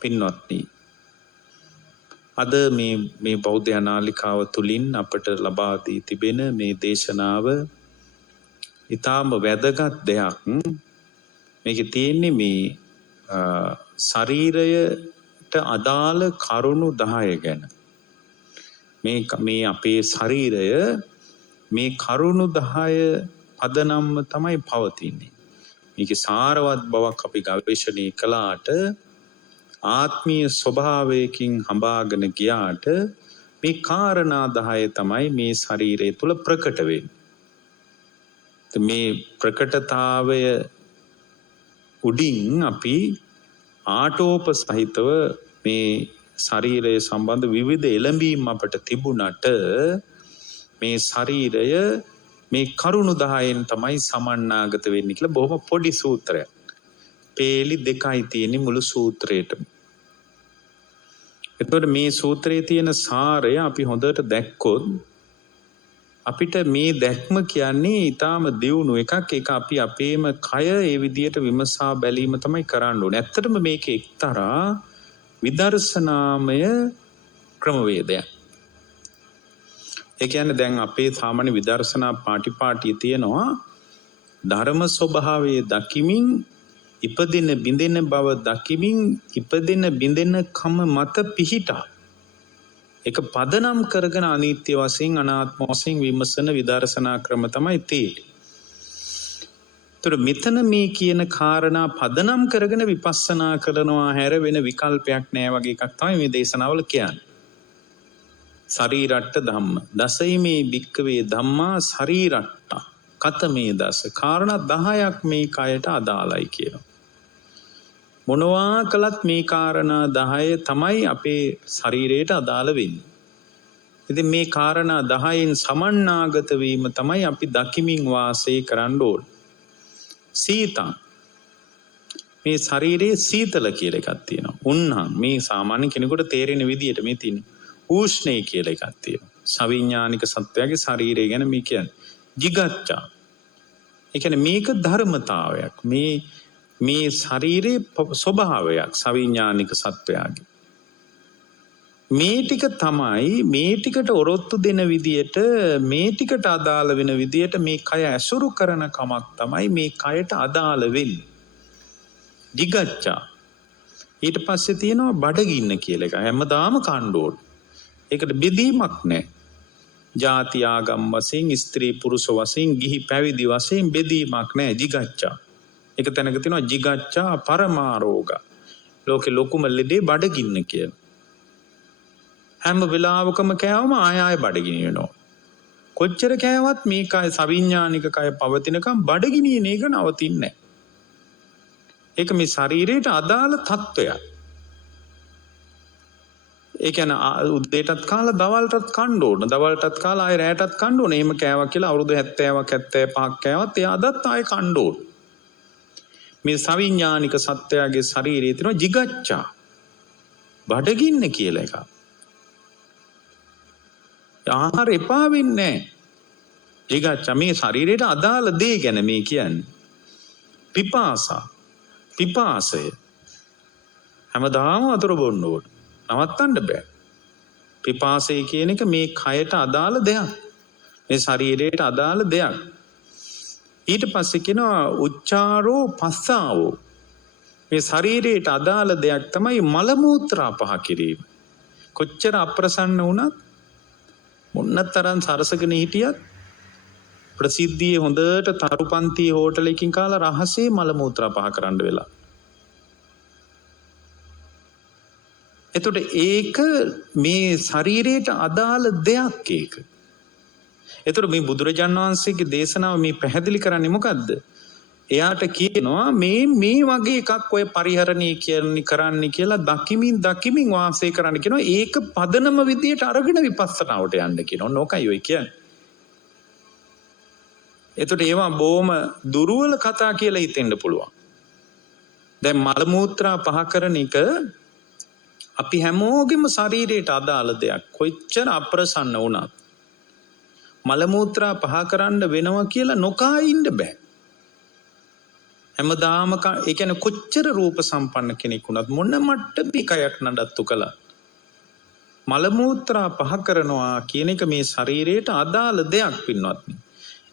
පින්වත්නි අද මේ බෞද්ධ නාලිකාව තුලින් අපට ලබා දී තිබෙන මේ දේශනාව ඊටාම වැදගත් දෙයක්. මේකේ තියෙන්නේ මේ ශරීරයට අදාළ කරුණු 10 ගැන. මේ අපේ ශරීරය මේ කරුණු 10 පදනම් තමයි පවතින්නේ. මේකේ සාරවත් බවක් අපි ගවේෂණය කළාට ආත්මීය ස්වභාවයකින් හඹාගෙන ගියාට මේ කාරණා 10 තමයි මේ ශරීරය තුල ප්‍රකට වෙන්නේ. මේ ප්‍රකටතාවය උඩින් අපි ආටෝප සහිතව මේ ශරීරය සම්බන්ධ විවිධ එළඹීම් අපට තිබුණට මේ ශරීරය මේ කරුණු 10න් තමයි සමන්නාගත වෙන්නේ කියලා බොහොම පොඩි සූත්‍රයක්. පේලි 2යි තියෙන මුළු සූත්‍රයේටම. එතකොට මේ සූත්‍රයේ තියෙන සාරය අපි හොඳට දැක්කොත් අපිට මේ දැක්ම කියන්නේ ඊටාම දියුණු එකක්. ඒක අපි අපේම කය ඒ විදියට විමසා බැලීම තමයි කරන්න ඕනේ. ඇත්තටම මේක එක්තරා විදර්ශනාමය ක්‍රමවේදයක්. ඒ කියන්නේ දැන් අපේ සාමාන්‍ය විදර්ශනා පාටිපාටිය තියෙනවා ධර්ම ස්වභාවයේ දකිමින් ඉපදින බිඳෙන බව දකිමින් ඉපදින බිඳෙන කම මත පිහිටා ඒක පදනම් කරගෙන අනිත්‍ය වශයෙන් අනාත්ම වශයෙන් විමසන විදර්ශනා ක්‍රම තමයි තියෙන්නේ. ඒතර මෙතන මේ කියන කාරණා පදනම් කරගෙන විපස්සනා කරනවා හැර වෙන විකල්පයක් නැහැ වගේ එකක් තමයි මේ දේශනාවල කියන්නේ. ශරීරට්ඨ ධම්ම දසයිමේ භික්කවේ ධම්මා ශරීරට්ඨ කතමේ දස කාරණා 10ක් මේ කයට අදාළයි කියනවා. මොනවා කළත් මේ කාරණා 10 තමයි අපේ ශරීරයට අදාළ වෙන්නේ. ඉතින් මේ කාරණා 10න් සමන්නාගත වීම තමයි අපි දකිමින් වාසය කරන්න ඕන. සීතං මේ ශරීරයේ සීතල කියලා එකක් තියෙනවා. උන්හං මේ සාමාන්‍ය කෙනෙකුට තේරෙන විදියට මේ තියෙන්නේ. උෂ්ණේ කියලා එකක් තියෙනවා. සවිඥානික සත්වයාගේ ශරීරය ගැන මේ කියන්නේ. jigaccha. ඒ කියන්නේ මේක ධර්මතාවයක්. මේ ශරීරයේ ස්වභාවයක් සවිඥානික සත්වයාගේ. මේ ටික තමයි මේ ටිකට ඔරොත්තු දෙන විදියට මේ ටිකට අදාළ වෙන විදියට මේ කය ඇසුරු කරන කමක් තමයි මේ කයට අදාළ වෙන්නේ. jigaccha. ඊට පස්සේ තියෙනවා බඩගින්න කියලා එක. හැමදාම කන්න ඕන. ඒකට බෙදීමක් නැහැ. ಜಾති ආගම් වශයෙන් ස්ත්‍රී පුරුෂ වශයෙන් ගිහි පැවිදි වශයෙන් බෙදීමක් නැහැ. jigaccha. එක තැනක තියෙනවා jigaccha පරමාරෝග. ලෝකේ ලොකුම ලෙඩේ බඩගින්න කියලා. හැම වෙලාවකම කෑවම ආය බඩගිනි වෙනවා. කොච්චර කෑවත් මේ කය සවිඥානික කය පවතිනකම් බඩගිනින එක නවතින්නේ නැහැ. ඒක මේ ශරීරයට අදාළ තත්වයක්. ඒ කියන්නේ උදේටත් කාලා දවල්ටත් කන්න ඕන. දවල්ටත් කාලා ආය රැටත් කන්න ඕන. එහෙම කෑවා කියලා අවුරුදු 70ක් 75ක් කෑවත් එයා අදත් ආය කන්න ඕන. මේ සවිඥානික සත්‍යයේ ශරීරයේ තියෙන jigaccha බඩගින්න කියලා එකක්. ආහාර එපා වෙන්නේ නැහැ. jigaccha මේ ශරීරයට අදාළ දේ ගැන මේ කියන්නේ. පිපාසය හැමදාම වතුර බොන්න ඕන. නවත්තන්න බෑ. පිපාසය කියන එක මේ කයට අදාළ දෙයක්. මේ ශරීරයට අදාළ දෙයක්. ඊට පස්සේ කියනවා උච්චාරෝ පස්සාවෝ. මේ ශරීරයට අදාළ දෙයක් තමයි මල මූත්‍රා පහ කිරීම. කොච්චර අප්‍රසන්න වුණත් මොන්නතරම් සරසගෙන හිටියත් ප්‍රසිද්ධියේ හොඳට තරුපන්ති හෝටලයකින් කාලා රහසේ මල මූත්‍රා පහ කරන්න වෙලා. එතකොට ඒක මේ ශරීරයට අදාළ දෙයක් ඒක. එතකොට මේ බුදුරජාණන් වහන්සේගේ දේශනාව මේ පැහැදිලි කරන්නේ මොකද්ද? එයාට කියනවා මේ වගේ එකක් ඔය පරිහරණය කියන්නේ කරන්න කියලා දකිමින් වාසය කරන්න කියනවා. ඒක පදනම විදියට අරගෙන විපස්සනාවට යන්න කියනවා. නෝකයි ඔය කියන්නේ. එතකොට ඒවා බොහොම දුර්වල කතා කියලා හිතෙන්න පුළුවන්. දැන් මල මූත්‍රා පහ කරන එක අපි හැමෝගෙම ශරීරයට අදාළ දෙයක්. කොච්චර අප්‍රසන්න වුණත් මල මූත්‍රා පහ කරන්න වෙනවා කියලා නොකා ඉන්න බෑ. හැමදාම ඒ කියන්නේ කොච්චර රූප සම්පන්න කෙනෙක් වුණත් මොන මට්ටමේ කයක් නඩත්තු කළා මල මූත්‍රා පහ කරනවා කියන එක මේ ශරීරයට අදාළ දෙයක් පින්වත්නි.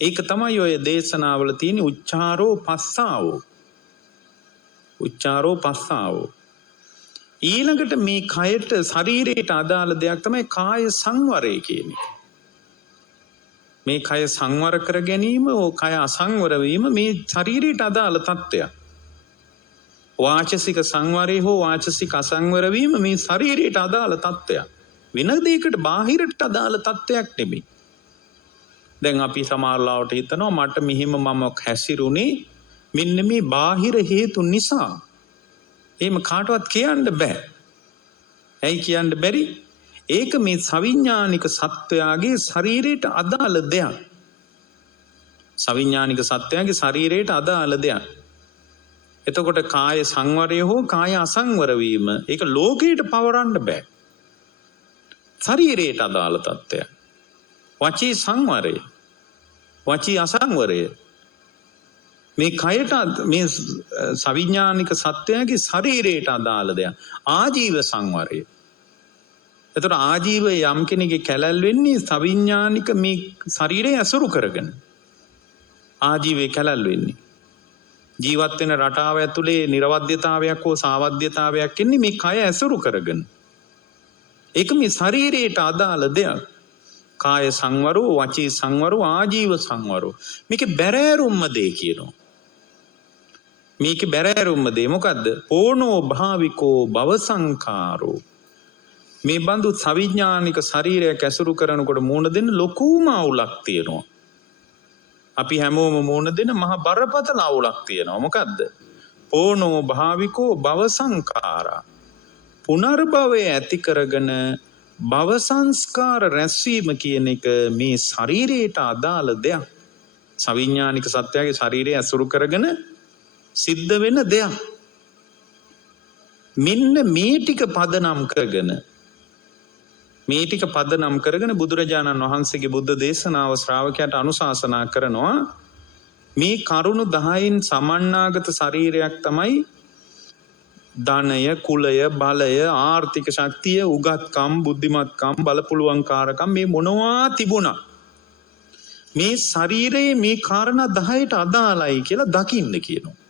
ඒක තමයි ඔය දේශනාවල තියෙන උච්චාරෝ පස්සාවෝ. උච්චාරෝ පස්සාවෝ. ඊළඟට මේ කයට ශරීරයට අදාළ දෙයක් තමයි කාය සංවරය කියන එක. මේ කය සංවර කර ගැනීම, කය අසංවර වීම මේ ශරීරයට අදාළ තත්ත්වයක්. වාචසික සංවරය හෝ වාචසික අසංවර වීම මේ ශරීරයට අදාළ තත්ත්වයක්. වෙන දෙයකට බාහිරට අදාළ තත්ත්වයක් නෙමෙයි. දැන් අපි සමහරවිට හිතනවා මට මෙහිම මම හැසිරුනේ මෙන්න මේ බාහිර හේතු නිසා. එහෙම කාටවත් කියන්න බෑ. ඇයි කියන්න බැරි? ඒක මේ සවිඥානික සත්වයාගේ ශරීරයට අදාළ දෙයක්. සවිඥානික සත්වයාගේ ශරීරයට අදාළ දෙයක්. එතකොට කාය සංවරය හෝ කාය අසංවර වීම ඒක ලෝකයට පවරන්න බෑ. ශරීරයට අදාළ තත්ත්වයක්. වචී සංවරය, වචී අසංවරය මේ කයට මේ සවිඥානික සත්වයාගේ ශරීරයට අදාළ දෙයක්. ආජීව සංවරය. එතකොට ආජීවය යම් කෙනෙක්ගේ කැලල් වෙන්නේ සවිඥානික මේ ශරීරය ඇසුරු කරගෙන. ආජීවයේ කැලල් වෙන්නේ. ජීවත් වෙන රටාව ඇතුලේ නිර්වද්‍යතාවයක් හෝ සාවද්‍යතාවයක් එන්නේ මේ කය ඇසුරු කරගෙන. ඒක මේ ශරීරයට අදාළ දෙයක්. කාය සංවරෝ, වචී සංවරෝ, ආජීව සංවරෝ. මේකේ බැරෑරුම්ම දේ කියනවා. මේකේ බැරෑරුම්ම දේ මොකද්ද? පෝනෝ භාවිකෝ භව සංඛාරෝ. මේ බඳු සවිඥානික ශරීරයක් ඇසුරු කරනකොට මූණ දෙන්න ලොකුම අවුලක් තියෙනවා. අපි හැමෝම මූණ දෙන මහ බරපතල අවුලක් තියෙනවා. මොකද්ද? පෝනෝ භාවිකෝ භව සංඛාරා. පුනර්භවය ඇති කරගෙන භව සංස්කාර රැස්වීම කියන එක මේ ශරීරයට අදාළ දෙයක්. සවිඥානික සත්‍යයේ ශරීරය ඇසුරු කරගෙන සිද්ධ වෙන දෙයක්. මෙන්න මේ ටික පදනම් කරගෙන බුදුරජාණන් වහන්සේගේ බුද්ධ දේශනාව ශ්‍රාවකයාට අනුශාසනා කරනවා. මේ කරුණු 10න් සමන්නාගත ශරීරයක් තමයි ධනය, කුලය, බලය, ආර්ථික ශක්තිය, උගත්කම්, බුද්ධිමත්කම්, බලපුලුවන්කාරකම් මේ මොනවා තිබුණා. මේ ශරීරයේ මේ කාරණා 10ට අදාළයි කියලා දකින්න කියනවා.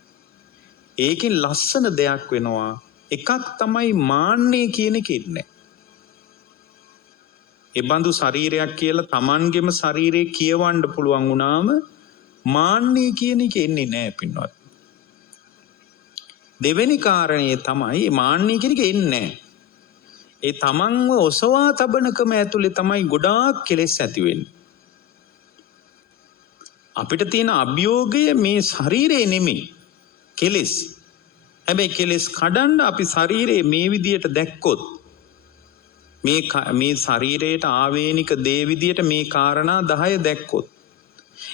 ඒකෙන් ලස්සන දෙයක් වෙනවා. එකක් තමයි මාන්නේ කියන එක ඉන්නේ. ඒ බඳු ශරීරයක් කියලා Tamanගෙම ශරීරේ කියවන්න පුළුවන් වුණාම මාන්නේ කියන එක එන්නේ නැහැ පින්වත්. දෙවෙනි කාරණේ තමයි මාන්නේ කියන එක එන්නේ. ඒ Tamanව ඔසවා තබනකම ඇතුලේ තමයි ගොඩාක් කෙලෙස් ඇති වෙන්නේ. අපිට තියෙන අභියෝගය මේ ශරීරේ නෙමෙයි. කෙලෙස්. හැබැයි කෙලෙස් කඩන්න අපි ශරීරේ මේ විදියට දැක්කොත් මේ ශරීරයට ආවේනික දේ විදියට මේ කාරණා 10 දැක්කොත්.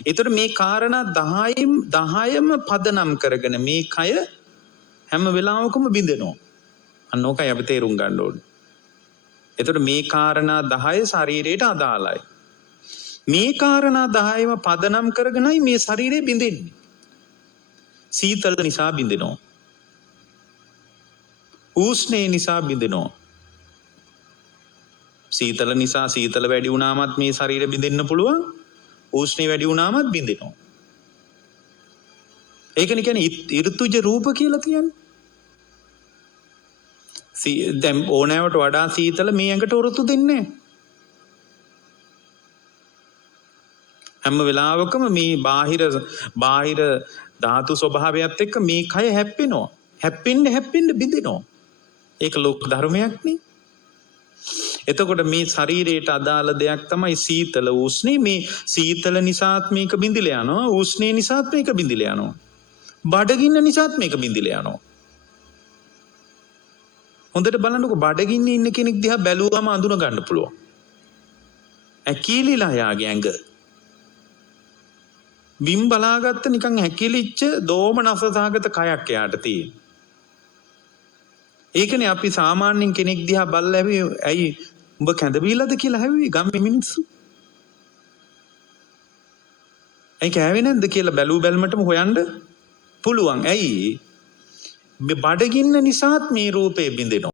ඒතර මේ කාරණා 10ම පදනම් කරගෙන මේ කය හැම වෙලාවකම බිඳෙනවා. අන්න ඕකයි අපි තේරුම් ගන්න ඕනේ. ඒතර මේ කාරණා 10 ශරීරයට අදාළයි. මේ කාරණා 10ම පදනම් කරගෙනයි මේ ශරීරය බිඳෙන්නේ. සීතල නිසා බිඳෙනවා. උෂ්ණේ නිසා බිඳෙනවා. සීතල නිසා සීතල වැඩි වුණාමත් මේ ශරීරය බිඳෙන්න පුළුවන්. උෂ්ණේ වැඩි වුණාමත් බිඳෙනවා. ඒකනේ කියන්නේ ඍතුජ රූප කියලා කියන්නේ. දැන් ඕනෑවට වඩා සීතල මේ ඇඟට ඍතු දෙන්නේ නැහැ. හැම වෙලාවකම මේ බාහිර ධාතු ස්වභාවයත් එක්ක මේ කය හැප්පෙනවා. හැප්පෙන්න බිඳෙනවා. ඒක ලෝක ධර්මයක් නේ. එතකොට මේ ශරීරයට අදාළ දෙයක් තමයි සීතල උෂ්ණේ. මේ සීතල නිසාත් මේක බිඳිලා යනවා. උෂ්ණේ නිසාත් මේක බිඳිලා යනවා. බඩගින්න නිසාත් මේක බිඳිලා යනවා. හොඳට බලන්නකො බඩගින්නේ ඉන්න කෙනෙක් දිහා බැලුවම අඳුන ගන්න පුළුවන්. ඇකිලිලා යාගේ ඇඟ. බිම් බලාගත්ත නිකන් හැකිලිච්ච දෝමනසසහගත කයක් එයාට තියෙන. ඒකනේ අපි සාමාන්‍යයෙන් කෙනෙක් දිහා බලලා ඇයි උඹ කැඳ බීලාද කියලා හැවි ගම්මේ මිනිස්සු. ඇයි කෑවේ නැද්ද කියලා බැලුව බැලමටම හොයන්න පුළුවන්. ඇයි? මේ බඩගින්න නිසාත් මේ රූපේ බිඳෙනවා.